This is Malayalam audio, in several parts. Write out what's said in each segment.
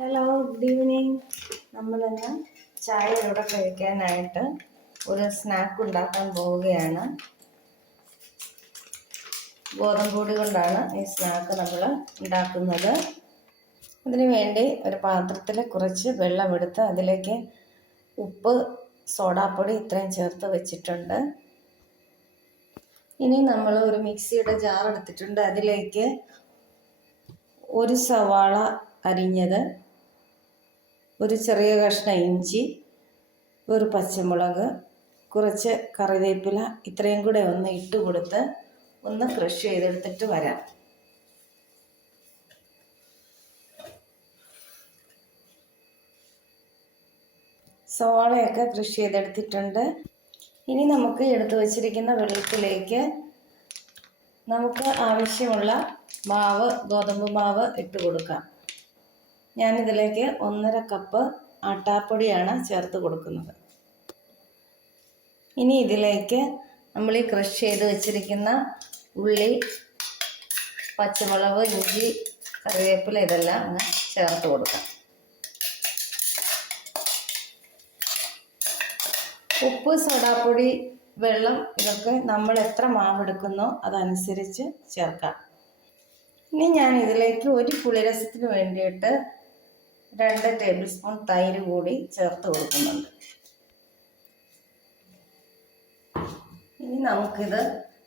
ഹലോ ഗുഡ് ഈവനിങ് നമ്മളിന്ന് ചായ ഇവിടെ കഴിക്കാനായിട്ട് ഒരു സ്നാക്ക് ഉണ്ടാക്കാൻ പോവുകയാണ്. ഗോതമ്പ് പൊടി കൊണ്ടാണ് ഈ സ്നാക്ക് നമ്മൾ ഉണ്ടാക്കുന്നത്. അതിന് വേണ്ടി ഒരു പാത്രത്തിൽ കുറച്ച് വെള്ളമെടുത്ത് അതിലേക്ക് ഉപ്പ് സോഡാപ്പൊടി ഇത്രയും ചേർത്ത് വെച്ചിട്ടുണ്ട്. ഇനി നമ്മൾ ഒരു മിക്സിയുടെ ജാർ എടുത്തിട്ടുണ്ട്. അതിലേക്ക് ഒരു സവാള അരിഞ്ഞത് ഒരു ചെറിയ കഷ്ണം ഇഞ്ചി ഒരു പച്ചമുളക് കുറച്ച് കറിവേപ്പില ഇത്രയും കൂടെ ഒന്ന് ഇട്ട് കൊടുത്ത് ഒന്ന് ക്രഷ് ചെയ്തെടുത്തിട്ട് വരാം. സവാളയൊക്കെ കൃഷി ചെയ്തെടുത്തിട്ടുണ്ട്. ഇനി നമുക്ക് എടുത്തു വച്ചിരിക്കുന്ന വെള്ളത്തിലേക്ക് നമുക്ക് ആവശ്യമുള്ള മാവ് ഗോതമ്പ് മാവ് ഇട്ട് കൊടുക്കാം. ഞാനിതിലേക്ക് ഒന്നര കപ്പ് ആട്ടാപ്പൊടിയാണ് ചേർത്ത് കൊടുക്കുന്നത്. ഇനി ഇതിലേക്ക് നമ്മൾ ഈ ക്രഷ് ചെയ്ത് വെച്ചിരിക്കുന്ന ഉള്ളി പച്ചമുളക് ഇഞ്ചി കറിവേപ്പില ഇതെല്ലാം അങ്ങ് ചേർത്ത് കൊടുക്കാം. ഉപ്പ് സോഡാപ്പൊടി വെള്ളം ഇതൊക്കെ നമ്മൾ എത്ര മാവെടുക്കുന്നോ അതനുസരിച്ച് ചേർക്കാം. ഇനി ഞാൻ ഇതിലേക്ക് ഒരു പുളിരസത്തിന് വേണ്ടിയിട്ട് രണ്ട് ടേബിൾ സ്പൂൺ തൈര് കൂടി ചേർത്ത് കൊടുക്കുന്നുണ്ട്. ഇനി നമുക്കിത്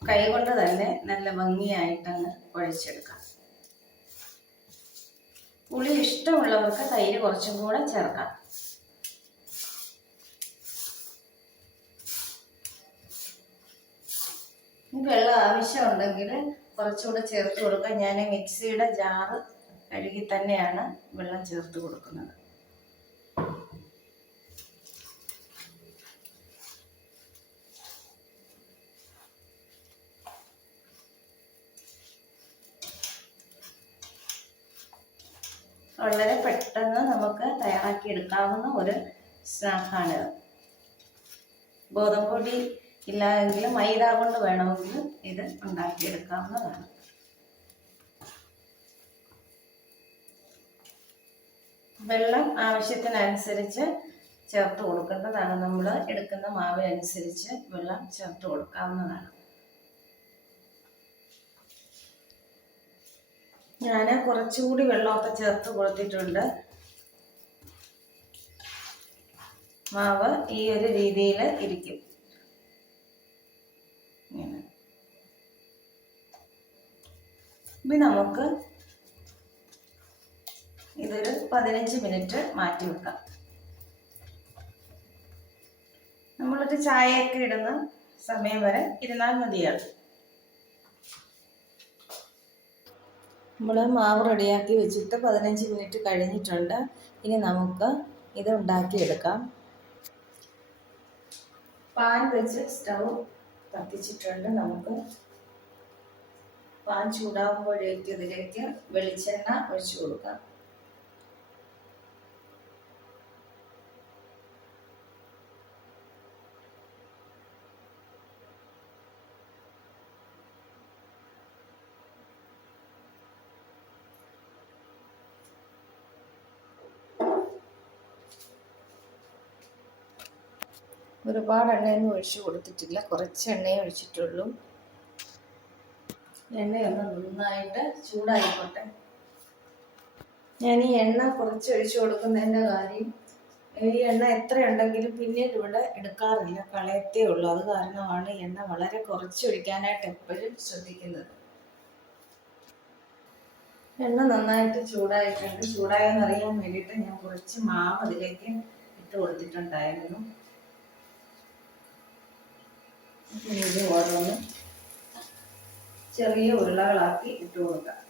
കൈകൊണ്ട് തന്നെ നല്ല ഭംഗിയായിട്ടങ്ങ് കുഴച്ചെടുക്കാം. പുളി ഇഷ്ടമുള്ളവർക്ക് തൈര് കുറച്ചും കൂടെ ചേർക്കാം. വെള്ളം ആവശ്യമുണ്ടെങ്കിൽ കുറച്ചുകൂടെ ചേർത്ത് കൊടുക്കാം. ഞാൻ മിക്സിയുടെ ജാറ് കഴുകി തന്നെയാണ് വെള്ളം ചേർത്ത് കൊടുക്കുന്നത്. വളരെ പെട്ടെന്ന് നമുക്ക് തയ്യാറാക്കി എടുക്കാവുന്ന ഒരു സ്നാക്കാണ് ഗോതമ്പ് പൊടി ഇല്ലായെങ്കിൽ മൈദ കൊണ്ട് വേണമെങ്കിൽ ഇത് ഉണ്ടാക്കിയെടുക്കാവുന്നതാണ്. വെള്ളം ആവശ്യത്തിനനുസരിച്ച് ചേർത്ത് കൊടുക്കേണ്ടതാണ്. നമ്മൾ എടുക്കുന്ന മാവിനനുസരിച്ച് വെള്ളം ചേർത്ത് കൊടുക്കാവുന്നതാണ്. ഞാൻ കുറച്ചുകൂടി വെള്ളമൊക്കെ ചേർത്ത് കൊടുത്തിട്ടുണ്ട്. മാവ് ഈ ഒരു രീതിയിൽ ഇരിക്കും. ഇനി നമുക്ക് ഇതൊരു പതിനഞ്ച് മിനിറ്റ് മാറ്റി വെക്കാം. നമ്മളൊരു ചായയൊക്കെ ഇടുന്ന സമയം വരെ ഇരുന്നാൽ മതിയാണ് നമ്മൾ മാവ് റെഡിയാക്കി വെച്ചിട്ട് പതിനഞ്ച് മിനിറ്റ് കഴിഞ്ഞിട്ടുണ്ട്. ഇനി നമുക്ക് ഇത് ഉണ്ടാക്കിയെടുക്കാം. പാൻ വെച്ച് സ്റ്റൗ കത്തിച്ചിട്ടുണ്ട് നമുക്ക്. പാൻ ചൂടാകുമ്പോഴേക്ക് ഇതിലേക്ക് വെളിച്ചെണ്ണ ഒഴിച്ചു കൊടുക്കാം. ഒരുപാട് എണ്ണയൊന്നും ഒഴിച്ചു കൊടുത്തിട്ടില്ല. കുറച്ച് എണ്ണയെ ഒഴിച്ചിട്ടുള്ളൂ. എണ്ണയൊന്ന് നന്നായിട്ട് ചൂടായിക്കോട്ടെ. ഞാൻ ഈ എണ്ണ കുറച്ച് ഒഴിച്ചു കൊടുക്കുന്നതിന്റെ കാര്യം ഈ എണ്ണ എത്ര ഉണ്ടെങ്കിലും പിന്നീട് ഇവിടെ എടുക്കാറില്ല. കളയത്തേ ഉള്ളൂ. അത് കാരണമാണ് എണ്ണ വളരെ കുറച്ച് ഒഴിക്കാനായിട്ട് എപ്പോഴും ശ്രദ്ധിക്കുന്നത്. എണ്ണ നന്നായിട്ട് ചൂടായിട്ടുണ്ട്. ചൂടായെന്നറിയാൻ വേണ്ടിയിട്ട് ഞാൻ കുറച്ച് മാവ് അതിലേക്ക് ഇട്ട് കൊടുത്തിട്ടുണ്ടായിരുന്നു. ഇത് ഓരോന്ന് ചെറിയ ഉരുളകളാക്കി ഇട്ട് കൊടുക്കാം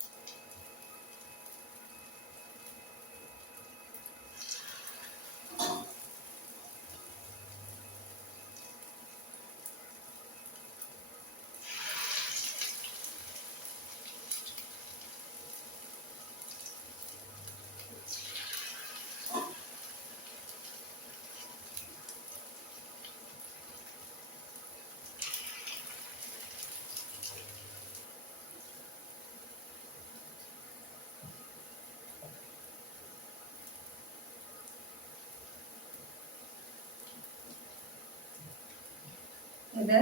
ഇത്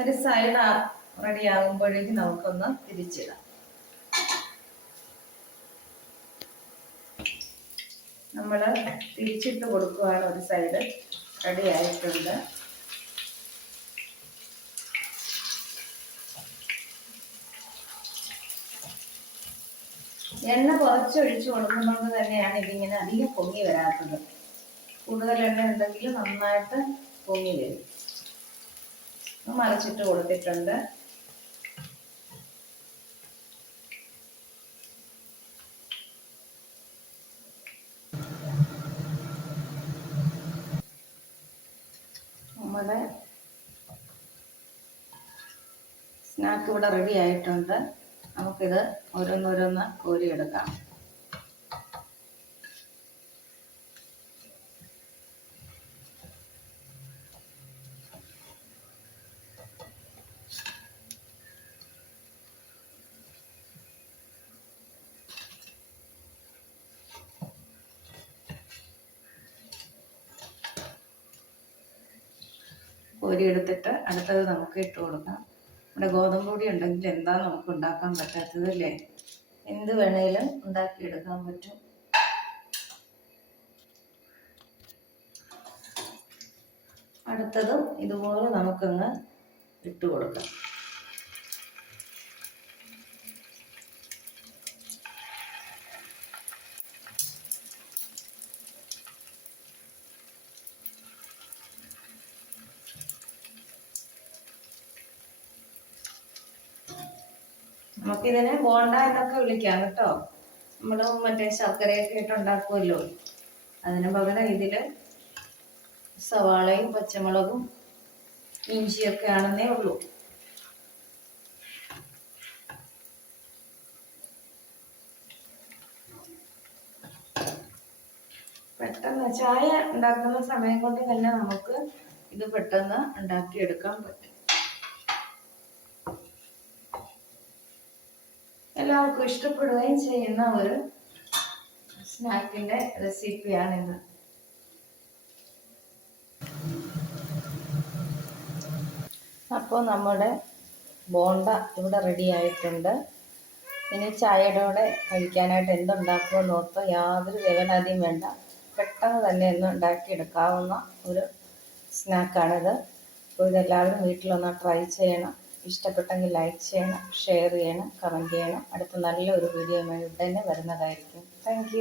ഒരു സൈഡ് റെഡി ആകുമ്പോഴേക്ക് നമുക്കൊന്ന് തിരിച്ചിടാം. നമ്മൾ തിരിച്ചിട്ട് കൊടുക്കുകയാണ് ഒരു സൈഡ് റെഡി ആയിട്ടുണ്ട്. എണ്ണ കുറച്ചൊഴിച്ച് കൊടുക്കുന്നത് തന്നെയാണ് ഇതിങ്ങനെ അധികം പൊങ്ങി വരാത്തത്. കൂടുതൽ എണ്ണ ഉണ്ടെങ്കിൽ നന്നായിട്ട് പൊങ്ങി വരും. മറിച്ചിട്ട് കൊടുത്തിട്ടുണ്ട്. നമ്മുടെ സ്നാക്ക് ഇവിടെ റെഡി ആയിട്ടുണ്ട്. നമുക്കിത് ഓരോന്നോരോന്ന് കോരിയെടുക്കാം. കോരിയെടുത്തിട്ട് അടുത്തത് നമുക്ക് ഇട്ട് കൊടുക്കാം. നമ്മുടെ ഗോതമ്പ് പൊടി ഉണ്ടെങ്കിൽ എന്താ നമുക്ക് ഉണ്ടാക്കാൻ പറ്റാത്തത് അല്ലേ? എന്ത് വേണേലും ഉണ്ടാക്കിയെടുക്കാൻ പറ്റും. അടുത്തതും ഇതുപോലെ നമുക്കങ്ങ് ഇട്ട് കൊടുക്കാം. നമുക്കിതിനെ ബോണ്ട എന്നൊക്കെ വിളിക്കാം കേട്ടോ. നമ്മൾ മറ്റേ ശർക്കരയൊക്കെ ഇട്ട് ഉണ്ടാക്കുമല്ലോ അതിന് പകരം ഇതിൽ സവാളയും പച്ചമുളകും ഇഞ്ചിയൊക്കെ ആണെന്നേ ഉള്ളൂ. പെട്ടെന്ന് ചായ ഉണ്ടാക്കുന്ന സമയം കൊണ്ട് തന്നെ നമുക്ക് ഇത് പെട്ടെന്ന് ഉണ്ടാക്കിയെടുക്കാൻ പറ്റും. എല്ലാവർക്കും ഇഷ്ടപ്പെടുകയും ചെയ്യുന്ന ഒരു സ്നാക്കിന്റെ റെസിപ്പിയാണിത് അപ്പോൾ നമ്മുടെ ബോണ്ട ഇവിടെ റെഡി ആയിട്ടുണ്ട്. ഇനി ചായയുടെ കൂടെ കഴിക്കാനായിട്ട് എന്തുണ്ടാക്കുമോ നോക്കുക യാതൊരു വേവനാദ്യം വേണ്ട. പെട്ടെന്ന് തന്നെ ഒന്ന് ഉണ്ടാക്കിയെടുക്കാവുന്ന ഒരു സ്നാക്കാണിത്. അപ്പോൾ ഇതെല്ലാവരും വീട്ടിലൊന്ന് ട്രൈ ചെയ്യണം. ഇഷ്ടപ്പെട്ടെങ്കിൽ ലൈക്ക് ചെയ്യണം ഷെയർ ചെയ്യണം കമന്റ് ചെയ്യണം. അടുത്ത നല്ലൊരു വീഡിയോയുമായി ഉടനെ വരുന്നതായിരിക്കും. താങ്ക്